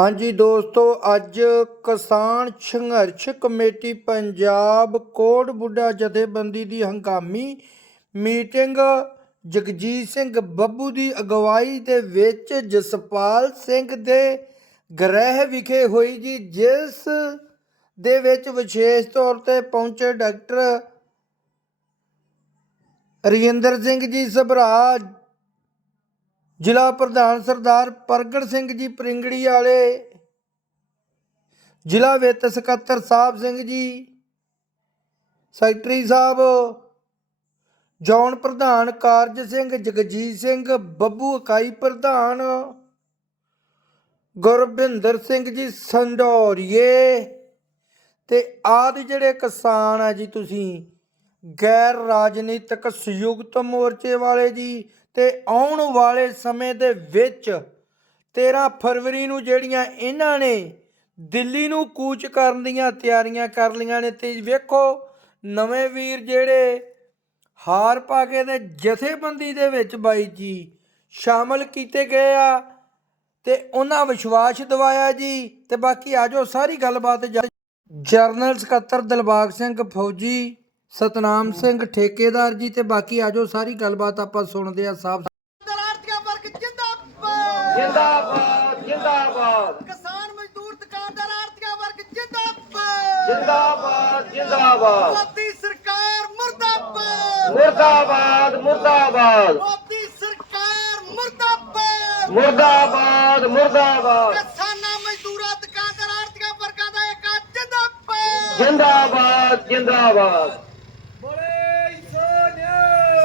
ਹਾਂਜੀ ਦੋਸਤੋ, ਅੱਜ ਕਿਸਾਨ ਸੰਘਰਸ਼ ਕਮੇਟੀ ਪੰਜਾਬ ਕੋਟ ਬੁੱਢਾ ਜਥੇਬੰਦੀ ਦੀ ਹੰਗਾਮੀ ਮੀਟਿੰਗ। ਜਗਜੀਤ ਸਿੰਘ ਬੱਬੂ ਦੀ ਅਗਵਾਈ ਦੇ ਵਿੱਚ ਜਸਪਾਲ ਸਿੰਘ ਦੇ ਗ੍ਰਹਿ ਵਿਖੇ ਹੋਈ ਜੀ। ਜਿਸ ਦੇ ਵਿੱਚ ਵਿਸ਼ੇਸ਼ ਤੌਰ ਤੇ ਪਹੁੰਚੇ ਡਾਕਟਰ ਰਜਿੰਦਰ ਸਿੰਘ ਜੀ ਸਭਰਾ ਜ਼ਿਲ੍ਹਾ ਪ੍ਰਧਾਨ ਸਰਦਾਰ ਪ੍ਰਗਟ ਸਿੰਘ ਜੀ ਪ੍ਰਿੰਗੜੀ ਵਾਲੇ, ਜ਼ਿਲ੍ਹਾ ਵਿੱਤ ਸਕੱਤਰ ਸਾਹਿਬ ਸਿੰਘ ਜੀ, ਸੈਕਟਰੀ ਸਾਹਿਬ, ਜੌਨ ਪ੍ਰਧਾਨ ਕਾਰਜ ਸਿੰਘ ਜਗਜੀਤ ਸਿੰਘ, ਬੱਬੂ ਇਕਾਈ ਪ੍ਰਧਾਨ ਗੁਰਬਿੰਦਰ ਸਿੰਘ ਜੀ ਸੰਡੋਰੀਏ ਤੇ ਆਦਿ ਜਿਹੜੇ ਕਿਸਾਨ ਆ ਜੀ ਤੁਸੀਂ, ਗੈਰ ਰਾਜਨੀਤਿਕ ਸੰਯੁਕਤ ਮੋਰਚੇ ਵਾਲੇ ਜੀ ਤੇ ਆਉਣ ਵਾਲੇ ਸਮੇਂ ਦੇ ਵਿੱਚ 13 ਫਰਵਰੀ ਨੂੰ ਜਿਹੜੀਆਂ ਇਹਨਾਂ ਨੇ ਦਿੱਲੀ ਨੂੰ ਕੂਚ ਕਰਨ ਦੀਆਂ ਤਿਆਰੀਆਂ ਕਰ ਲਈਆਂ ਨੇ ਤੇ ਵੇਖੋ ਨਵੇਂ ਵੀਰ ਜਿਹੜੇ ਹਾਰ ਪਾ ਕੇ ਨੇ ਜਥੇਬੰਦੀ ਦੇ ਵਿੱਚ ਬਾਈ ਜੀ ਸ਼ਾਮਲ ਕੀਤੇ ਗਏ ਆ ਤੇ ਉਹਨਾਂ ਵਿਸ਼ਵਾਸ ਦਿਵਾਇਆ ਜੀ ਤੇ ਬਾਕੀ ਆਜੋ ਸਾਰੀ ਗੱਲਬਾਤ ਜਾ- ਜਰਨਲ ਸਕੱਤਰ ਦਿਲਬਾਗ ਸਿੰਘ ਫੌਜੀ ਸਤਨਾਮ ਸਿੰਘ ਠੇਕੇਦਾਰ ਜੀ ਤੇ ਬਾਕੀ ਆਜੋ ਸਾਰੀ ਗੱਲਬਾਤ ਆਪਾਂ ਸੁਣਦੇ ਆ ਸਾਹਿਬ ਦਰਾਰਤੀਆਂ ਵਰਗ ਜਿੰਦਾਬਾਦ। ਜਿੰਦਾਬਾਦ ਜਿੰਦਾਬਾਦ। ਕਿਸਾਨ ਮਜ਼ਦੂਰ ਦੁਕਾਨਦਾਰ ਆਰਤੀਆਂ ਵਰਗ ਜਿੰਦਾਬਾਦ। ਜਿੰਦਾਬਾਦ ਜਿੰਦਾਬਾਦ। ਮੋਦੀ ਸਰਕਾਰ ਮੁਰਦਾਬਾਦ। ਮੁਰਦਾਬਾਦ ਮੁਰਦਾਬਾਦ। ਮੋਦੀ ਸਰਕਾਰ ਮੁਰਦਾਬਾਦ। ਮੁਰਦਾਬਾਦ ਮੁਰਦਾਬਾਦ। ਕਿਸਾਨਾਂ ਮਜ਼ਦੂਰਾਂ ਦੁਕਾਨਦਾਰ ਆਰਤੀਆਂ ਵਰਗਾਂ ਦਾ ਇੱਕ ਜਿੰਦਾਬਾਦ। ਜਿੰਦਾਬਾਦ ਜਿੰਦਾਬਾਦ।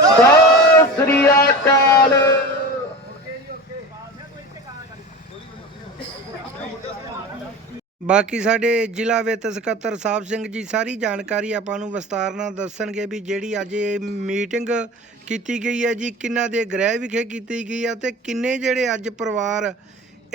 ਸਤਿ ਸ੍ਰੀ ਅਕਾਲ। ਬਾਕੀ ਸਾਡੇ ਜ਼ਿਲ੍ਹਾ ਵਿੱਤ ਸਕੱਤਰ ਸਾਹਿਬ ਸਿੰਘ ਜੀ, ਸਾਰੀ ਜਾਣਕਾਰੀ ਆਪਾਂ ਨੂੰ ਵਿਸਤਾਰ ਨਾਲ ਦੱਸਣਗੇ ਵੀ ਜਿਹੜੀ ਅੱਜ ਇਹ ਮੀਟਿੰਗ ਕੀਤੀ ਗਈ ਹੈ ਜੀ, ਕਿੰਨਾ ਦੇ ਗ੍ਰਹਿ ਵਿਖੇ ਕੀਤੀ ਗਈ ਹੈ ਤੇ ਕਿੰਨੇ ਜਿਹੜੇ ਅੱਜ ਪਰਿਵਾਰ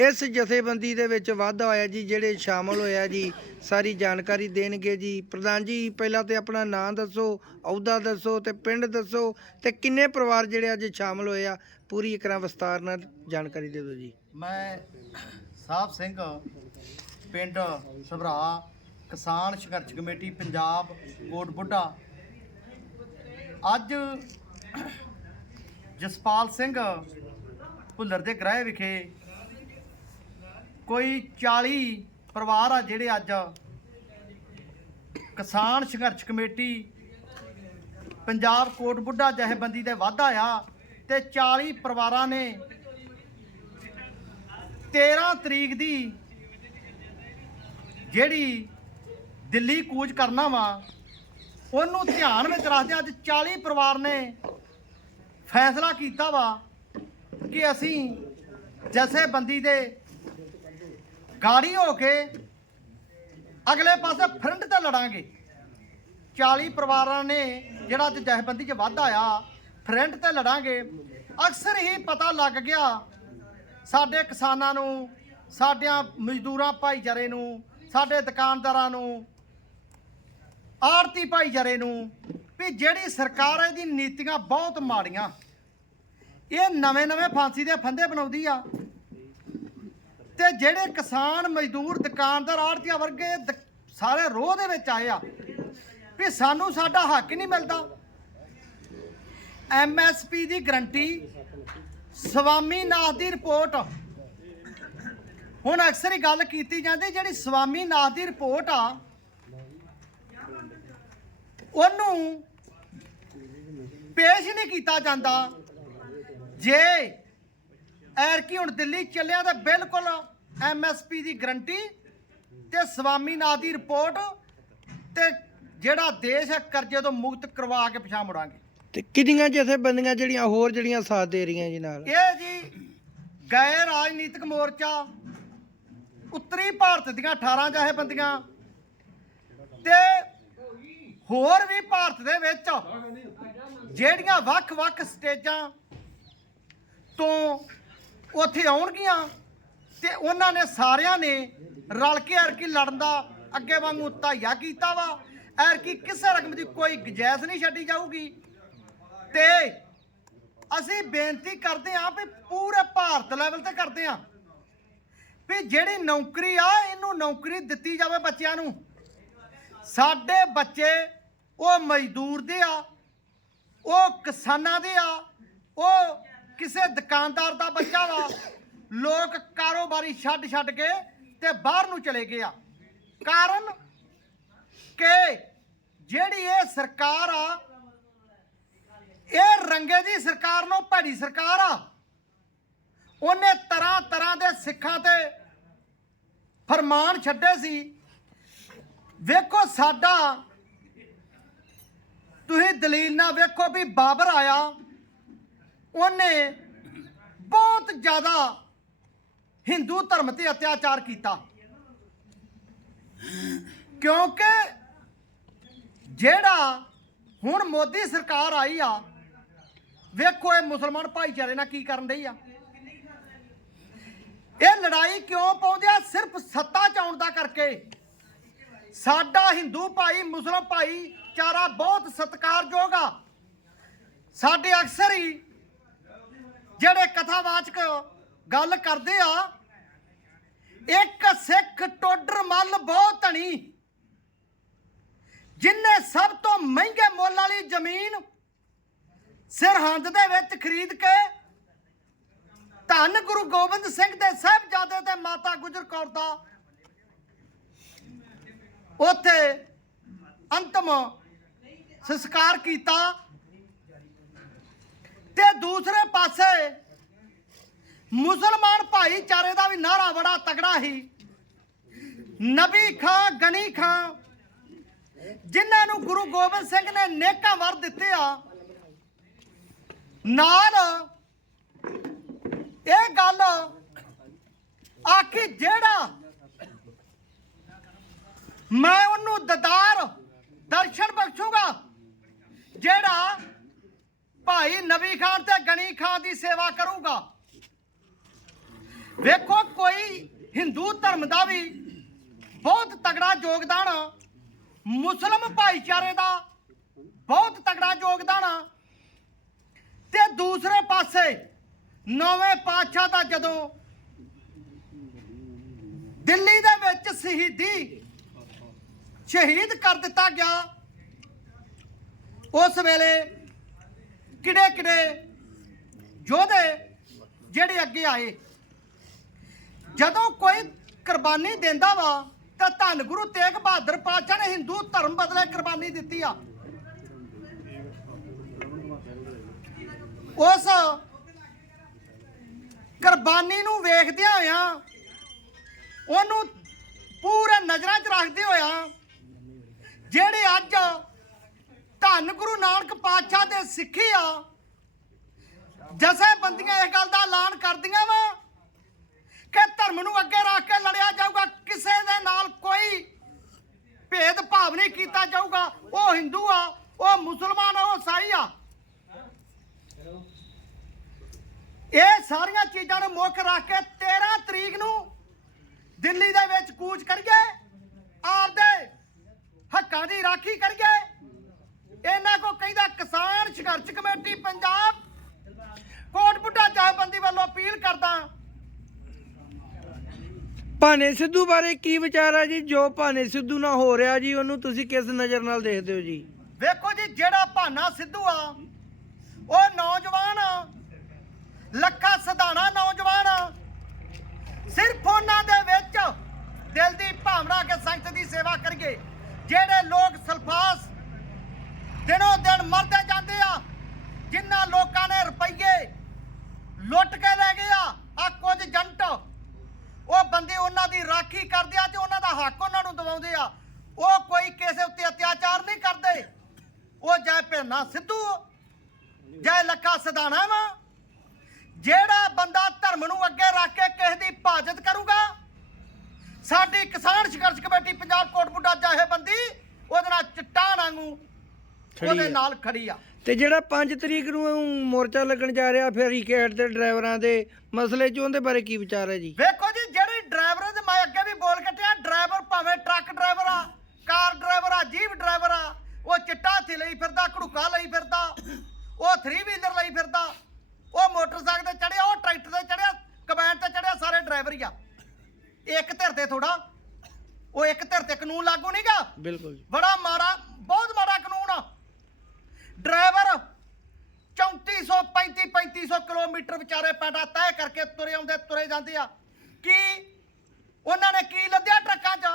ਇਸ ਜਥੇਬੰਦੀ ਦੇ ਵਿੱਚ ਵਾਧਾ ਹੋਇਆ ਜੀ, ਜਿਹੜੇ ਸ਼ਾਮਲ ਹੋਇਆ ਜੀ, ਸਾਰੀ ਜਾਣਕਾਰੀ ਦੇਣਗੇ ਜੀ। ਪ੍ਰਧਾਨ ਜੀ, ਪਹਿਲਾਂ ਤੇ ਆਪਣਾ ਨਾਮ ਦੱਸੋ, ਅਹੁਦਾ ਦੱਸੋ ਤੇ ਪਿੰਡ ਦੱਸੋ ਤੇ ਕਿੰਨੇ ਪਰਿਵਾਰ ਜਿਹੜੇ ਅੱਜ ਸ਼ਾਮਲ ਹੋਏ ਆ, ਪੂਰੀ ਇਕਰਾਂ ਵਿਸਤਾਰ ਨਾਲ ਜਾਣਕਾਰੀ ਦੇ ਦਿਓ ਜੀ। ਮੈਂ ਸਾਹਿਬ ਸਿੰਘ, ਪਿੰਡ ਸਭਰਾ, ਕਿਸਾਨ ਸੰਘਰਸ਼ ਕਮੇਟੀ, ਪੰਜਾਬ ਕੋਟ ਬੁੱਢਾ। ਅੱਜ ਜਸਪਾਲ ਸਿੰਘ ਭੁੱਲਰ ਦੇ ਗ੍ਰਹਿ ਵਿਖੇ ਕੋਈ 40 ਪਰਿਵਾਰ ਆ ਜਿਹੜੇ ਅੱਜ ਕਿਸਾਨ ਸੰਘਰਸ਼ ਕਮੇਟੀ ਪੰਜਾਬ ਕੋਟ ਬੁੱਢਾ ਜਥੇਬੰਦੀ ਦੇ ਵਾਧਾ ਆ ਤੇ 40 ਪਰਿਵਾਰਾਂ ਨੇ 13 ਤਰੀਕ ਦੀ ਜਿਹੜੀ ਦਿੱਲੀ ਕੂਚ ਕਰਨਾ ਵਾ, ਉਹਨੂੰ ਧਿਆਨ ਵਿੱਚ ਰੱਖਦੇ ਅੱਜ 40 ਪਰਿਵਾਰ ਨੇ ਫੈਸਲਾ ਕੀਤਾ ਵਾ ਕਿ ਅਸੀਂ ਜਥੇਬੰਦੀ ਦੇ ਗਾੜੀ ਹੋ ਕੇ ਅਗਲੇ ਪਾਸੇ ਫਰੰਟ ਤੇ ਲੜਾਂਗੇ। 40 ਪਰਿਵਾਰਾਂ ਨੇ ਜਿਹੜਾ ਅੱਜ ਜਥੇਬੰਦੀ 'ਚ ਵਾਧਾ ਆ ਫਰੰਟ ਤੇ ਲੜਾਂਗੇ। ਅਕਸਰ ਹੀ ਪਤਾ ਲੱਗ ਗਿਆ, ਸਾਡੇ ਕਿਸਾਨਾਂ ਨੂੰ, ਸਾਡਿਆਂ ਮਜ਼ਦੂਰਾਂ ਭਾਈਚਾਰੇ ਨੂੰ, ਸਾਡੇ ਦੁਕਾਨਦਾਰਾਂ ਨੂੰ ਆੜਤੀ ਭਾਈਚਾਰੇ ਨੂੰ ਵੀ ਜਿਹੜੀ ਸਰਕਾਰ ਹੈ ਇਹਦੀ ਨੀਤੀਆਂ ਬਹੁਤ ਮਾੜੀਆਂ। ਇਹ ਨਵੇਂ-ਨਵੇਂ ਫਾਂਸੀ ਦੇ ਫੰਦੇ ਬਣਾਉਂਦੀ ਆ। ਤੇ ਜਿਹੜੇ ਕਿਸਾਨ, ਮਜ਼ਦੂਰ, ਦੁਕਾਨਦਾਰ, ਆੜਤੀਆਂ ਵਰਗੇ ਦ- ਸਾਰੇ ਰੋਹ ਦੇ ਵਿੱਚ ਆਏ ਆ ਵੀ ਸਾਨੂੰ ਸਾਡਾ ਹੱਕ ਹੀ ਨਹੀਂ ਮਿਲਦਾ। ਐਮਐਸਪੀ ਦੀ ਗਰੰਟੀ ਸਵਾਮੀਨਾਥ ਦੀ ਰਿਪੋਰਟ। ਹੁਣ ਅਕਸਰ ਹੀ ਗੱਲ ਕੀਤੀ ਜਾਂਦੀ ਜਿਹੜੀ ਸਵਾਮੀਨਾਥ ਦੀ ਰਿਪੋਰਟ ਆ, ਉਹਨੂੰ ਪੇਸ਼ ਨਹੀਂ ਕੀਤਾ ਜਾਂਦਾ। ਜੇ ਐਰਕੀ ਹੁਣ ਦਿੱਲੀ ਚੱਲਿਆ ਤਾਂ ਬਿਲਕੁਲ ਐਮਐਸਪੀ ਦੀ ਗਰੰਟੀ ਤੇ ਸਵਾਮੀਨਾਥ ਦੀ ਰਿਪੋਰਟ ਤੇ ਜਿਹੜਾ ਦੇਸ਼ ਹੈ ਕਰਜ਼ੇ ਤੋਂ ਮੁਕਤ ਕਰਵਾ ਕੇ ਪਿਛਾ ਮੁੜਾਂਗੇ। ਤੇ ਕਿੰਨੀਆਂ ਜਥੇਬੰਦੀਆਂ ਜਿਹੜੀਆਂ ਹੋਰ ਜਿਹੜੀਆਂ ਸਾਥ ਦੇ ਰਹੀਆਂ ਜੀ ਨਾਲ? ਇਹ ਜੀ ਗੈਰ ਰਾਜਨੀਤਿਕ ਮੋਰਚਾ ਉੱਤਰੀ ਭਾਰਤ ਦੀਆਂ 18 ਜਥੇਬੰਦੀਆਂ ਤੇ ਹੋਰ ਵੀ ਭਾਰਤ ਦੇ ਵਿੱਚ ਜਿਹੜੀਆਂ ਵੱਖ-ਵੱਖ ਸਟੇਜਾਂ ਤੋਂ ਉੱਥੇ ਆਉਣਗੀਆਂ ਤੇ ਉਹਨਾਂ ਨੇ ਸਾਰਿਆਂ ਨੇ ਰਲ ਕੇ ਐਰਕੀ ਲੜਨ ਦਾ ਅੱਗੇ ਵਾਂਗੂ ਧਾਇਆ ਕੀਤਾ ਵਾ। ਐਰਕੀ ਕਿਸੇ ਰਕਮ ਦੀ ਕੋਈ ਗੁੰਜਾਇਸ਼ ਨਹੀਂ ਛੱਡੀ ਜਾਊਗੀ। ਤੇ ਅਸੀਂ ਬੇਨਤੀ ਕਰਦੇ ਹਾਂ ਵੀ ਪੂਰੇ ਭਾਰਤ ਲੈਵਲ ਤੇ ਕਰਦੇ ਹਾਂ ਵੀ ਜਿਹੜੀ ਨੌਕਰੀ ਆ, ਇਹਨੂੰ ਨੌਕਰੀ ਦਿੱਤੀ ਜਾਵੇ ਬੱਚਿਆਂ ਨੂੰ। ਸਾਡੇ ਬੱਚੇ ਉਹ ਮਜ਼ਦੂਰ ਦੇ ਆ, ਉਹ ਕਿਸਾਨਾਂ ਦੇ ਆ, ਉਹ ਕਿਸੇ ਦੁਕਾਨਦਾਰ ਦਾ ਬੱਚਾ ਵਾ ਲੋਕ ਕਾਰੋਬਾਰੀ ਛੱਡ ਛੱਡ ਕੇ ਤੇ ਬਾਹਰ ਨੂੰ ਚਲੇ ਗਏ ਆ। ਕਾਰਨ ਕਿ ਜਿਹੜੀ ਇਹ ਸਰਕਾਰ ਆ, ਇਹ ਰੰਗੇ ਦੀ ਸਰਕਾਰ ਨੂੰ ਭੈੜੀ ਸਰਕਾਰ ਆ। ਉਹਨੇ ਤਰ੍ਹਾਂ ਤਰ੍ਹਾਂ ਦੇ ਸਿੱਖਾਂ ਤੇ ਫਰਮਾਨ ਛੱਡੇ ਸੀ। ਵੇਖੋ ਸਾਡਾ, ਤੁਸੀਂ ਦਲੀਲ ਨਾਲ ਵੇਖੋ ਵੀ ਬਾਬਰ ਆਇਆ, ਉਹਨੇ ਬਹੁਤ ਜ਼ਿਆਦਾ ਹਿੰਦੂ ਧਰਮ ਤੇ ਅਤਿਆਚਾਰ ਕੀਤਾ। ਕਿਉਂਕਿ ਜਿਹੜਾ ਹੁਣ ਮੋਦੀ ਸਰਕਾਰ ਆਈ ਆ, ਵੇਖੋ ਇਹ ਮੁਸਲਮਾਨ ਭਾਈਚਾਰੇ ਨਾਲ ਕੀ ਕਰਨ ਡਈ ਆ। ਇਹ ਲੜਾਈ ਕਿਉਂ ਪਾਉਂਦੇ ਆ? ਸਿਰਫ ਸੱਤਾ ਚ ਆਉਣ ਦਾ ਕਰਕੇ। ਸਾਡਾ ਹਿੰਦੂ ਭਾਈ ਮੁਸਲਮ ਭਾਈ, ਚਾਰਾ ਬਹੁਤ ਸਤਿਕਾਰਯੋਗ ਆ। ਸਾਡੇ ਅਕਸਰ ਹੀ ਜਿਹੜੇ ਕਥਾਵਾਚਕ ਗੱਲ ਕਰਦੇ ਆ ਇੱਕ ਸਿੱਖ ਟੋਡਰ ਮੱਲ ਬਹੁਤ ਧਣੀ। ਜਿਨਨੇ ਸਭ ਤੋਂ ਮਹਿੰਗੇ ਮੁੱਲ ਵਾਲੀ ਜ਼ਮੀਨ ਸਰਹੰਦ ਦੇ ਵਿੱਚ ਖਰੀਦ ਕੇ ਧੰਨ ਗੁਰੂ ਗੋਬਿੰਦ ਸਿੰਘ ਦੇ ਸਾਹਿਬਜ਼ਾਦੇ ਤੇ ਮਾਤਾ ਗੁਜਰ ਕੌਰ ਦਾ ਉੱਥੇ ਅੰਤਮ ਸੰਸਕਾਰ ਕੀਤਾ ਤੇ ਦੂਸਰੇ ਪਾਸੇ ਮੁਸਲਮਾਨ ਭਾਈਚਾਰੇ ਦਾ ਵੀ ਨਾਰਾ ਬੜਾ ਤਗੜਾ ਸੀ। ਨਬੀ ਖਾਂ, ਗਨੀ ਖਾਂ, ਜਿਨ੍ਹਾਂ ਨੂੰ ਗੁਰੂ ਗੋਬਿੰਦ ਸਿੰਘ ਨੇ ਨੇਕਾਂ ਵਰ ਦਿੱਤੇ ਆ, ਨਾਲ ਇਹ ਗੱਲ ਆਖੀ ਜਿਹੜਾ ਮੈਂ ਉਹਨੂੰ ਦਦਾਰ ਦਰਸ਼ਨ ਬਖਸ਼ੂਗਾ, ਜਿਹੜਾ ਭਾਈ ਨਬੀ ਖਾਨ ਤੇ ਗਣੀ ਖਾਨ ਦੀ ਸੇਵਾ ਕਰੂਗਾ। ਵੇਖੋ ਕੋਈ ਹਿੰਦੂ ਧਰਮ ਦਾ ਵੀ ਬਹੁਤ ਤਗੜਾ ਯੋਗਦਾਨ ਆ। ਮੁਸਲਮ ਭਾਈਚਾਰੇ ਦਾ ਬਹੁਤ ਤਗੜਾ ਯੋਗਦਾਨ ਆ ਤੇ ਦੂਸਰੇ ਪਾਸੇ ਨੌਵੇਂ ਪਾਤਸ਼ਾਹ ਦਾ ਜਦੋਂ ਦਿੱਲੀ ਦੇ ਵਿੱਚ ਸ਼ਹੀਦੀ ਸ਼ਹੀਦ ਕਰ ਦਿੱਤਾ ਗਿਆ, ਉਸ ਵੇਲੇ ਕਿਹੜੇ ਕਿਹੜੇ ਯੋਧੇ ਜਿਹੜੇ ਅੱਗੇ ਆਏ ਜਦੋਂ ਕੋਈ ਕੁਰਬਾਨੀ ਦਿੰਦਾ ਵਾ, ਤਾਂ ਧੰਨ ਗੁਰੂ ਤੇਗ ਬਹਾਦਰ ਪਾਤਸ਼ਾਹ ਨੇ ਹਿੰਦੂ ਧਰਮ ਬਦਲੇ ਕੁਰਬਾਨੀ ਦਿੱਤੀ ਆ। ਉਸ ਕੁਰਬਾਨੀ ਨੂੰ ਵੇਖਦਿਆਂ ਹੋਇਆਂ, ਉਹਨੂੰ ਪੂਰੇ ਨਜ਼ਰਾਂ 'ਚ ਰੱਖਦੇ ਹੋਇਆਂ, ਜਿਹੜੇ ਅੱਜ ਧੰਨ ਗੁਰੂ ਨਾਨਕ ਪਾਤਸ਼ਾਹ ਦੇ ਸਿੱਖੀ ਆ, ਜਥੇਬੰਦੀਆਂ ਇਸ ਗੱਲ ਦਾ ਐਲਾਨ ਕਰਦੀਆਂ ਵਾ ਕਿ ਧਰਮ ਨੂੰ ਅੱਗੇ ਰੱਖ ਕੇ ਲੜਿਆ ਜਾਊਗਾ, ਕਿਸੇ ਦੇ ਨਾਲ ਕੋਈ ਭੇਦ ਭਾਵ ਨਹੀਂ ਕੀਤਾ ਜਾਊਗਾ। ਉਹ ਹਿੰਦੂ ਆ, ਉਹ ਮੁਸਲਮਾਨ ਆ, ਉਹ ਸਾਈ ਆ। ਇਹ ਸਾਰੀਆਂ ਚੀਜ਼ਾਂ ਨੂੰ ਮੁੱਖ ਰੱਖ ਕੇ 13 ਤਰੀਕ ਨੂੰ ਦਿੱਲੀ ਦੇ ਵਿੱਚ ਕੂਚ ਕਰੀਏ, ਆਪਦੇ ਹੱਕਾਂ ਦੀ ਰਾਖੀ ਕਰੀਏ। ਇਹਨਾਂ ਕੋ ਕਹਿੰਦਾ ਕਿਸਾਨ ਸੰਘਰਸ਼ ਕਮੇਟੀ ਪੰਜਾਬ ਕੋਟ ਬੁੱਢਾ ਜਥੇਬੰਦੀ ਵੱਲੋਂ ਅਪੀਲ ਕਰਦਾ। ਭਾਨੇ ਸਿੱਧੂ ਬਾਰੇ ਕੀ ਵਿਚਾਰ ਆ ਜੀ? ਜੋ ਭਾਨੇ ਸਿੱਧੂ ਨਾਲ ਹੋ ਰਿਹਾ ਜੀ, ਉਹਨੂੰ ਤੁਸੀਂ ਕਿਸ ਨਜ਼ਰ ਨਾਲ ਦੇਖਦੇ ਹੋ ਜੀ? ਵੇਖੋ ਜੀ, ਜਿਹੜਾ ਭਾਨਾ ਸਿੱਧੂ ਆ, ਉਹ ਨੌਜਵਾਨ ਆ ਲੱਖਾ ਸਧਾਣਾ ਨੌਜਵਾਨ ਆ ਸਿਰਫ ਉਹਨਾਂ ਦੇ ਵਿੱਚ ਦਿਲ ਦੀ ਭਾਵਨਾ ਕੇ ਸੰਗਤ ਦੀ ਸੇਵਾ ਕਰੀਏ ਜਿਹੜੇ ਲੋਕ ਸਲਫਾਸ ਦਿਨੋਂ ਦਿਨ ਮਰਦੇ ਜਾਂਦੇ ਆ ਜਿਨ੍ਹਾਂ ਲੋਕਾਂ ਨੇ ਰੁਪਈਏ ਲੁੱਟ ਕੇ ਲੈ ਗਏ ਆ ਆ ਕੁਝ ਜੰਟ ਉਹ ਬੰਦੇ ਉਹਨਾਂ ਦੀ ਰਾਖੀ ਕਰਦੇ ਆ ਤੇ ਉਹਨਾਂ ਦਾ ਹੱਕ ਉਹਨਾਂ ਨੂੰ ਦਿਵਾਉਂਦੇ ਆ ਉਹ ਕੋਈ ਕਿਸੇ ਉੱਤੇ ਅਤਿਆਚਾਰ ਨਹੀਂ ਕਰਦੇ। ਉਹ ਜੈ ਭੈਣਾ ਸਿੱਧੂ ਜੈ ਲੱਖਾ ਸਦਾਣਾ ਵਾ। ਜਿਹੜਾ ਬੰਦਾ ਧਰਮ ਨੂੰ ਅੱਗੇ ਰੱਖ ਕੇ ਕਿਸੇ ਦੀ ਭਾਜਤ ਕਰੂਗਾ ਸਾਡੀ ਕਿਸਾਨ ਸੰਘਰਸ਼ ਕਮੇਟੀ ਪੰਜਾਬ ਕੋਟਬੁੱਢਾ ਜਥੇਬੰਦੀ ਉਹਦੇ ਨਾਲ ਚਿੱਟਾਂ ਵਾਂਗੂ ਉਹਦੇ। ਨਾਲ ਖੜੀ ਆ। ਤੇ ਜਿਹੜਾ 5 ਤਰੀਕ ਨੂੰ ਮੋਰਚਾ ਲੱਗਣ ਜਾ ਰਿਹਾ ਫੈਰੀਕੇਟ ਤੇ ਡਰਾਈਵਰਾਂ ਦੇ ਮਸਲੇ 'ਚ ਉਹਦੇ ਬਾਰੇ ਕੀ ਵਿਚਾਰ ਹੈ ਜੀ? ਵੇਖੋ ਜੀ ਜਿਹੜੇ ਡਰਾਈਵਰ ਦੇ ਮੈਂ ਅੱਗੇ ਵੀ ਬੋਲ ਕੱਟਿਆ ਡਰਾਈਵਰ ਭਾਵੇਂ ਟਰੱਕ ਡਰਾਈਵਰ ਆ ਕਾਰ ਡਰਾਈਵਰ ਆ ਜੀਪ ਡਰਾਈਵਰ ਆ ਉਹ ਚਿੱਟਾ ਹੱਥੀ ਲਈ ਫਿਰਦਾ ਘੜੂਕਾ ਲਈ ਫਿਰਦਾ ਉਹ 3 ਵੀਲਰ ਲਈ ਫਿਰਦਾ ਉਹ ਮੋਟਰਸਾਈਕਲ ਤੇ ਚੜਿਆ ਉਹ ਟਰੈਕਟਰ ਤੇ ਚੜਿਆ ਕਮੈਂਡ ਤੇ ਚੜਿਆ ਸਾਰੇ ਡਰਾਈਵਰ ਹੀ ਆ। ਇੱਕ ਧਿਰ ਤੇ ਥੋੜਾ ਉਹ ਇੱਕ ਧਿਰ ਤੇ ਕਾਨੂੰਨ ਲਾਗੂ ਨਹੀਂਗਾ ਬਿਲਕੁਲ ਜੀ। ਬੜਾ ਮਾੜਾ ਬਹੁਤ ਮਾੜਾ ਕਾਨੂੰਨ ਆ। ਡਰਾਈਵਰ 3400 35 3500 ਕਿਲੋਮੀਟਰ ਵਿਚਾਰੇ ਪੈਡਾ ਤੈਅ ਕਰਕੇ ਤੁਰੇ ਆਉਂਦੇ ਤੁਰੇ ਜਾਂਦੇ ਆ। ਕੀ ਉਹਨਾਂ ਨੇ ਕੀ ਲੱਦਿਆ ਟਰੱਕਾਂ 'ਚ?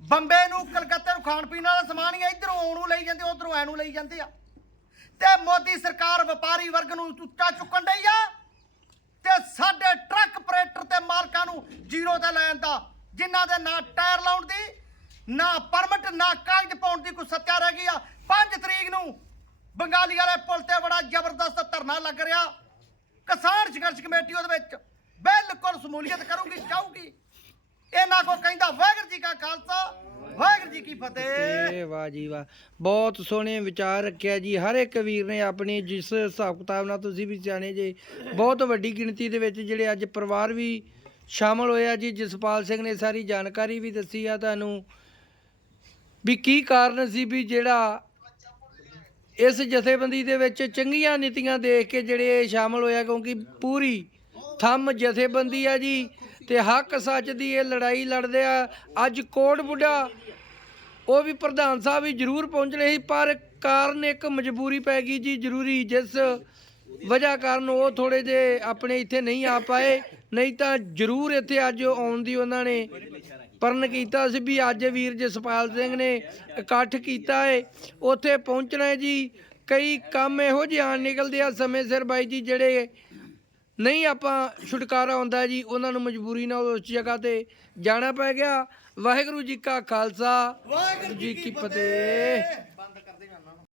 ਬੰਬੇ ਨੂੰ, ਕਲਕੱਤੇ ਨੂੰ ਖਾਣ ਪੀਣ ਵਾਲਾ ਸਮਾਨ ਹੀ ਇਧਰੋਂ ਆਉਣ ਨੂੰ ਲਈ ਜਾਂਦੇ, ਉਧਰੋਂ ਐ ਨੂੰ ਲਈ ਜਾਂਦੇ ਆ। ਤੇ ਮੋਦੀ ਸਰਕਾਰ ਵਪਾਰੀ ਵਰਗ ਨੂੰ ਉੱਚਾ ਚੁੱਕਣ ਡਈ ਆ ਤੇ ਸਾਡੇ ਟਰੱਕ ਆਪਰੇਟਰ ਤੇ ਮਾਲਕਾਂ ਨੂੰ ਜ਼ੀਰੋ ਤੇ ਲੈਣ ਦਾ, ਜਿਨ੍ਹਾਂ ਦੇ ਨਾ ਟਾਇਰ ਲਾਉਣ ਦੀ, ਨਾ ਪਰਮਿਟ, ਨਾ ਕਾਗਜ਼ ਪਾਉਣ ਦੀ ਕੋਈ ਸੱਤਿਆ ਰਹਿ ਗਈ ਆ। 5 ਤਰੀਕ ਨੂੰ ਬੰਗਾਲੀ ਵਾਲੇ ਪੁਲ ਤੇ ਬੜਾ ਜ਼ਬਰਦਸਤ ਧਰਨਾ ਲੱਗ ਰਿਹਾ। ਕਿਸਾਨ ਸੰਘਰਸ਼ ਕਮੇਟੀ ਉਹਦੇ ਵਿੱਚ। ਬਿਲਕੁਲ ਸਮੂਲੀਅਤ ਕਰੂਗੀ ਚਾਹੂਗੀ ਇਹਨਾਂ ਕੋ ਕਹਿੰਦਾ, ਵਾਹਿਗੁਰੂ ਜੀ ਕਾ ਖਾਲਸਾ, ਵਾਹਿਗੁਰੂ ਜੀ ਕੀ ਫਤਿਹ। ਏ ਵਾਹ ਜੀ ਵਾਹ। ਬਹੁਤ ਸੋਹਣੇ ਵਿਚਾਰ ਰੱਖਿਆ ਜੀ। ਹਰ ਇੱਕ ਵੀਰ ਨੇ ਆਪਣੀ ਜਿਸ ਹਿਸਾਬ ਕਿਤਾਬ ਨਾਲ ਤੁਸੀਂ ਵੀ ਜਾਣੇ ਜੇ, ਬਹੁਤ ਵੱਡੀ ਗਿਣਤੀ ਦੇ ਵਿੱਚ ਜਿਹੜੇ ਅੱਜ ਪਰਿਵਾਰ ਵੀ ਸ਼ਾਮਲ ਹੋਇਆ ਜੀ। ਜਸਪਾਲ ਸਿੰਘ ਨੇ ਸਾਰੀ ਜਾਣਕਾਰੀ ਵੀ ਦੱਸੀ ਆ ਤੁਹਾਨੂੰ ਵੀ ਕੀ ਕਾਰਨ ਸੀ ਵੀ ਜਿਹੜਾ ਇਸ ਜਥੇਬੰਦੀ ਦੇ ਵਿੱਚ ਚੰਗੀਆਂ ਨੀਤੀਆਂ ਦੇਖ ਕੇ ਜਿਹੜੇ ਇਹ ਸ਼ਾਮਲ ਹੋਇਆ, ਕਿਉਂਕਿ ਪੂਰੀ ਥੰਮ ਜਥੇਬੰਦੀ ਆ ਜੀ ਤੇ ਹੱਕ ਸੱਚ ਦੀ ਇਹ ਲੜਾਈ ਲੜਦੇ ਆ। ਅੱਜ ਕੋਟ ਬੁੱਢਾ, ਉਹ ਵੀ ਪ੍ਰਧਾਨ ਸਾਹਿਬ ਵੀ ਜ਼ਰੂਰ ਪਹੁੰਚਣੇ ਸੀ, ਪਰ ਕਾਰਨ ਇੱਕ ਮਜਬੂਰੀ ਪੈ ਗਈ ਜੀ ਜ਼ਰੂਰੀ, ਜਿਸ ਵਜ੍ਹਾ ਕਾਰਨ ਉਹ ਥੋੜੇ ਜੇ ਆਪਣੇ ਇੱਥੇ ਨਹੀਂ ਆ ਪਾਏ। ਨਹੀਂ ਤਾਂ ਜ਼ਰੂਰ ਇੱਥੇ ਅੱਜ ਆਉਣ ਦੀ ਉਹਨਾਂ ਨੇ ਪਰਨ ਕੀਤਾ ਸੀ ਵੀ ਅੱਜ ਵੀਰ ਜਸਪਾਲ ਸਿੰਘ ਨੇ ਇਕੱਠ ਕੀਤਾ ਏ। ਉੱਥੇ ਪਹੁੰਚਣਾ ਹੈ ਜੀ। ਕਈ ਕੰਮ ਇਹੋ ਜਿਹੇ ਆਣ ਨਿਕਲਦੇ ਆ ਸਮੇਂ ਸਿਰ ਬਾਈ ਜੀ, ਜਿਹੜੇ ਨਹੀਂ ਆਪਾਂ ਛੁਟਕਾਰਾ ਹੁੰਦਾ ਜੀ ਉਹਨਾਂ ਨੂੰ ਮਜਬੂਰੀ ਨਾਲ ਉਸ ਜਗ੍ਹਾ ਤੇ ਜਾਣਾ ਪੈ ਗਿਆ। ਵਾਹਿਗੁਰੂ ਜੀ ਕਾ ਖਾਲਸਾ ਵਾਹਿਗੁਰੂ ਜੀ ਕੀ ਫਤਿਹ।